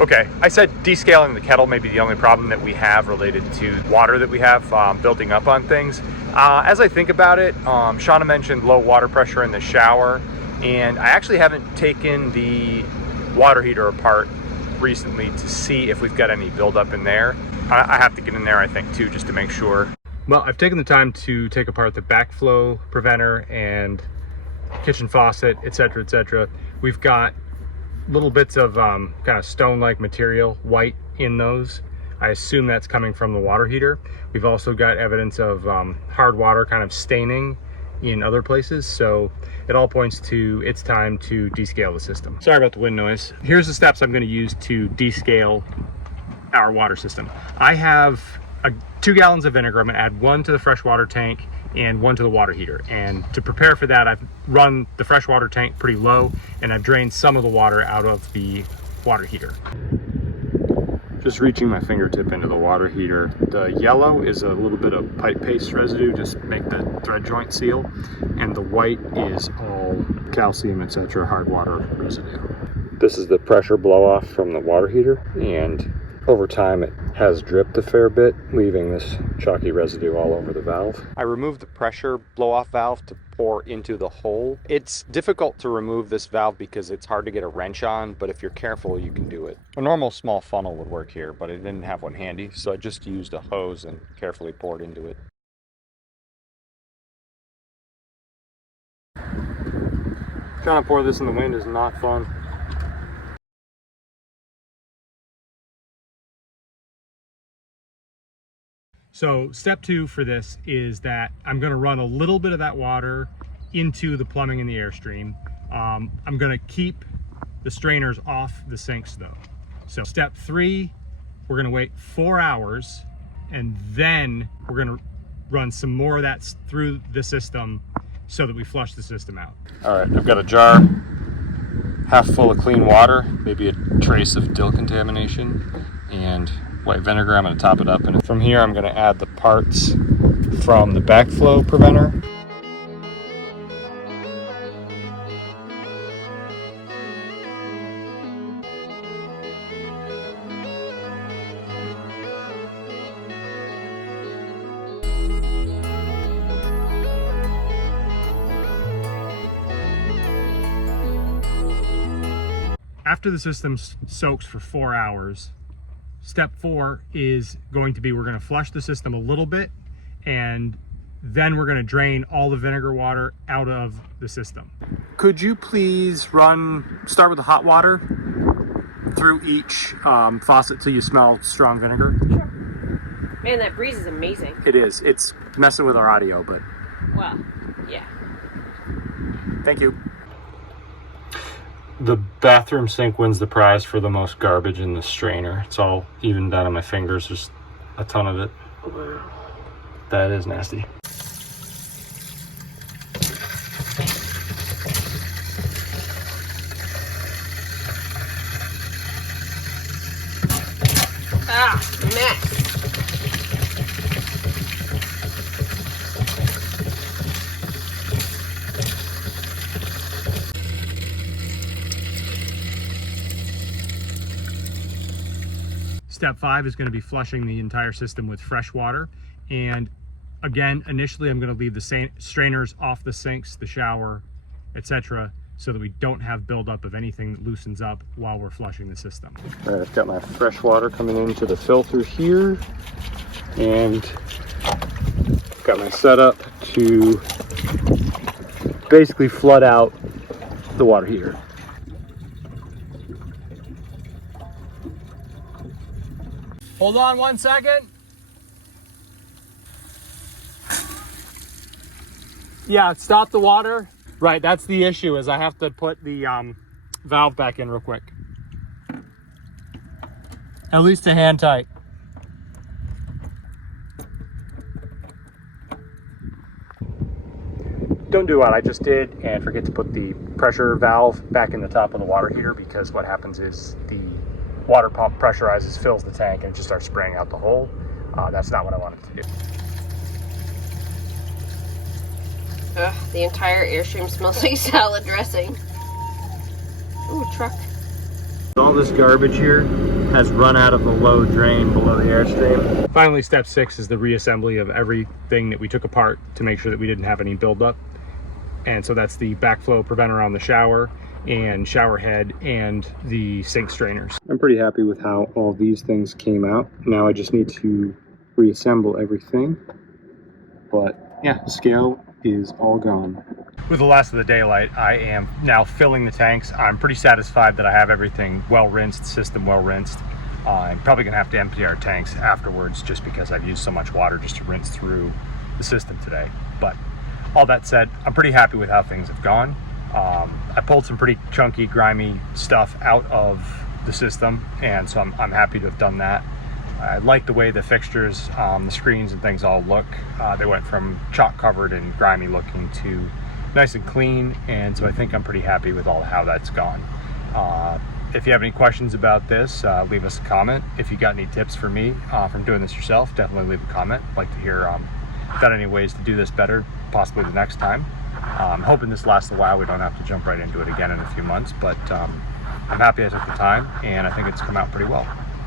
Okay, I said descaling the kettle may be the only problem that we have related to water that we have building up on things. As I think about it, Shauna mentioned low water pressure in the shower, and I actually haven't taken the water heater apart recently to see if we've got any buildup in there. I have to get in there, I think, too, just to make sure. Well, I've taken the time to take apart the backflow preventer and kitchen faucet, etc., etc. We've got little bits of kind of stone-like material, white, in those. I assume that's coming from the water heater. We've also got evidence of hard water kind of staining in other places, so it all points to it's time to descale the system. Sorry about the wind noise. Here's the steps I'm going to use to descale our water system. I have 2 gallons of vinegar. I'm going to add 1 to the freshwater tank and 1 to the water heater. And to prepare for that, I've run the freshwater tank pretty low, and I've drained some of the water out of the water heater. Just reaching my fingertip into the water heater. The yellow is a little bit of pipe paste residue, just to make the thread joint seal. And the white is all calcium, etc., hard water residue. This is the pressure blow off from the water heater, and over time it has dripped a fair bit, leaving this chalky residue all over the valve. I removed the pressure blow-off valve to pour into the hole. It's difficult to remove this valve because it's hard to get a wrench on, but if you're careful, you can do it. A normal small funnel would work here, but I didn't have one handy, so I just used a hose and carefully poured into it. Trying to pour this in the wind is not fun. So step 2 for this is that I'm going to run a little bit of that water into the plumbing and the Airstream. I'm going to keep the strainers off the sinks though. So step 3, we're going to wait 4 hours, and then we're going to run some more of that through the system so that we flush the system out. All right, I've got a jar half full of clean water, maybe a trace of dill contamination, and white vinegar. I'm going to top it up, and from here I'm going to add the parts from the backflow preventer. After the system soaks for 4 hours, step 4 is going to be, we're going to flush the system a little bit, and then we're going to drain all the vinegar water out of the system. Could you please start with the hot water through each faucet till you smell strong vinegar? Sure. Man, that breeze is amazing. It is. It's messing with our audio, but... Well, yeah. Thank you. The bathroom sink wins the prize for the most garbage in the strainer. It's all even down on my fingers. There's a ton of it. That is nasty. Ah, mess. Step 5 is going to be flushing the entire system with fresh water. And again, initially I'm going to leave the strainers off the sinks, the shower, etc., so that we don't have buildup of anything that loosens up while we're flushing the system. All right, I've got my fresh water coming into the filter here, and got my setup to basically flood out the water heater. Hold on 1 second. Yeah, stop the water. Right, that's the issue, is I have to put the valve back in real quick. At least a hand tight. Don't do what I just did and forget to put the pressure valve back in the top of the water heater, because what happens is the water pump pressurizes, fills the tank, and it just starts spraying out the hole. That's not what I wanted to do. Ugh, the entire Airstream smells like salad dressing. Ooh, truck. All this garbage here has run out of the low drain below the Airstream. Finally, step 6 is the reassembly of everything that we took apart to make sure that we didn't have any buildup. And so that's the backflow preventer on the shower and shower head and the sink strainers. I'm pretty happy with how all these things came out. Now I just need to reassemble everything. But yeah, scale is all gone. With the last of the daylight, I am now filling the tanks. I'm pretty satisfied that I have everything well rinsed, system well rinsed. I'm probably gonna have to empty our tanks afterwards just because I've used so much water just to rinse through the system today. But all that said, I'm pretty happy with how things have gone. I pulled some pretty chunky, grimy stuff out of the system, and so I'm happy to have done that. I like the way the fixtures, the screens and things all look. They went from chalk covered and grimy looking to nice and clean, and so I think I'm pretty happy with how that's gone. If you have any questions about this, leave us a comment. If you got any tips for me from doing this yourself, definitely leave a comment. I'd like to hear if you got any ways to do this better, possibly the next time. I'm hoping this lasts a while. We don't have to jump right into it again in a few months, but I'm happy I took the time, and I think it's come out pretty well.